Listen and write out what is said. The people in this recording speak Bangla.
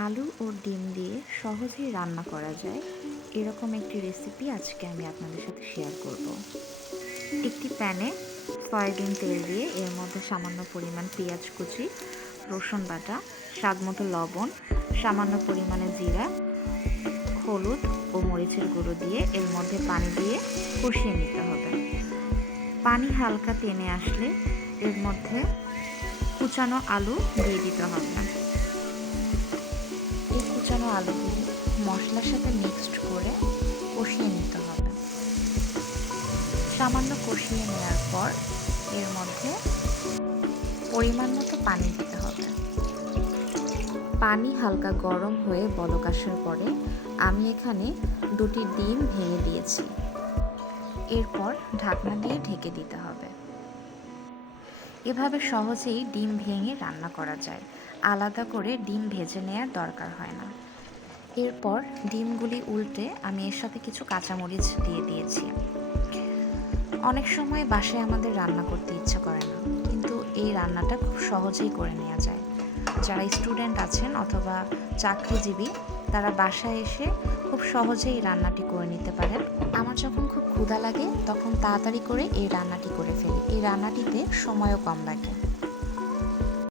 আলু ও ডিম দিয়ে সহজেই রান্না করা যায় এরকম একটি রেসিপি আজকে আমি আপনাদের সাথে শেয়ার করব। একটি প্যানে সয়াবিন তেল দিয়ে এর মধ্যে সামান্য পরিমাণ পেঁয়াজ কুচি, রসুন বাটা, স্বাদমতো লবণ, সামান্য পরিমাণে জিরা, হলুদ ও মরিচের গুঁড়ো দিয়ে এর মধ্যে পানি দিয়ে কষিয়ে নিতে হবে। পানি হালকা টেনে আসলে এর মধ্যে কুচানো আলু দিয়ে দিতে হবে। এই কুচানো আলুগুলি মশলার সাথে মিক্সড করে কষিয়ে নিতে হবে। সামান্য কষিয়ে নেওয়ার পর এর মধ্যে পরিমাণ মতো পানি দিতে হবে। পানি হালকা গরম হয়ে বলক আসার পরে আমি এখানে 2টি ডিম ভেঙে দিয়েছি। এরপর ঢাকনা দিয়ে ঢেকে দিতে হবে। এভাবে সহজেই ডিম ভেঙে রান্না করা যায়, আলাদা করে ডিম ভেজে নেওয়ার দরকার হয় না। এরপর ডিমগুলি উল্টে আমি এর সাথে কিছু কাঁচামরিচ দিয়ে দিয়েছি। অনেক সময় বাসায় আমাদের রান্না করতে ইচ্ছা করে না, কিন্তু এই রান্নাটা খুব সহজেই করে নেওয়া যায়। যারা স্টুডেন্ট আছেন অথবা চাকরিজীবী, তারা বাসায় এসে খুব সহজেই এই রান্নাটি করে নিতে পারেন। আমার যখন খুব ক্ষুধা লাগে তখন তাড়াতাড়ি করে এই রান্নাটি করে ফেলি। এই রান্নাটিতে সময়ও কম লাগে।